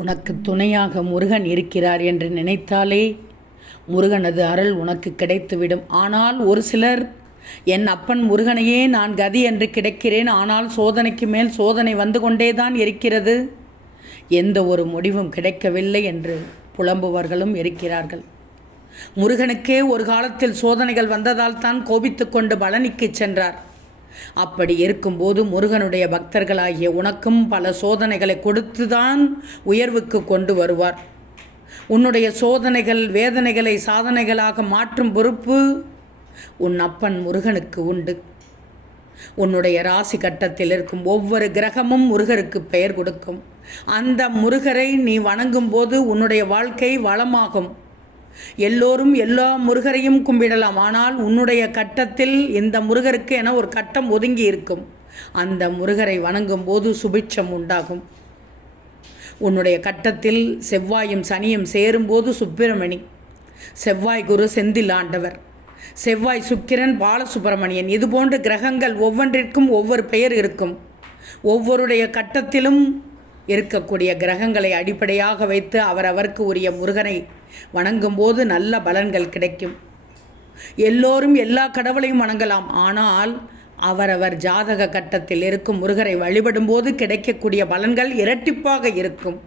உனக்கு துணையாக முருகன் இருக்கிறார் என்று நினைத்தாலே முருகனது அருள் உனக்கு கிடைத்துவிடும். ஆனால் ஒரு சிலர், என் அப்பன் முருகனையே நான் கதி என்று கிடைக்கிறேன், ஆனால் சோதனைக்கு மேல் சோதனை வந்து கொண்டேதான் இருக்கிறது, எந்த ஒரு முடிவும் கிடைக்கவில்லை என்று புலம்புவர்களும் இருக்கிறார்கள். முருகனுக்கே ஒரு காலத்தில் சோதனைகள் வந்ததால் தான் கோபித்து கொண்டு பழனிக்கு சென்றார். அப்படி இருக்கும்போது முருகனுடைய பக்தர்களாகிய உனக்கும் பல சோதனைகளை கொடுத்துதான் உயர்வுக்கு கொண்டு வருவார். உன்னுடைய சோதனைகள் வேதனைகளை சாதனைகளாக மாற்றும் பொறுப்பு உன் அப்பன் முருகனுக்கு உண்டு. உன்னுடைய ராசி கட்டத்தில் இருக்கும் ஒவ்வொரு கிரகமும் முருகருக்கு பெயர் கொடுக்கும். அந்த முருகரை நீ வணங்கும் போது உன்னுடைய வாழ்க்கை வளமாகும். எல்லோரும் எல்லா முருகரையும் கும்பிடலாம், ஆனால் உன்னுடைய கட்டத்தில் இந்த முருகருக்கு என ஒரு கட்டம் ஒதுங்கி இருக்கும். அந்த முருகரை வணங்கும் போது சுபிட்சம் உண்டாகும். உன்னுடைய கட்டத்தில் செவ்வாயும் சனியும் சேரும்போது சுப்பிரமணி, செவ்வாய் குரு செந்தில் ஆண்டவர், செவ்வாய் சுக்கிரன் பாலசுப்பிரமணியன், இதுபோன்ற கிரகங்கள் ஒவ்வொன்றிற்கும் ஒவ்வொரு பெயர் இருக்கும். ஒவ்வொருடைய கட்டத்திலும் இருக்கக்கூடிய கிரகங்களை அடிப்படையாக வைத்து அவரவருக்கு உரிய முருகனை வணங்கும்போது நல்ல பலன்கள் கிடைக்கும். எல்லோரும் எல்லா கடவுளையும் வணங்கலாம், ஆனால் அவரவர் ஜாதக கட்டத்தில் இருக்கும் முருகரை வழிபடும்போது கிடைக்கக்கூடிய பலன்கள் இரட்டிப்பாக இருக்கும்.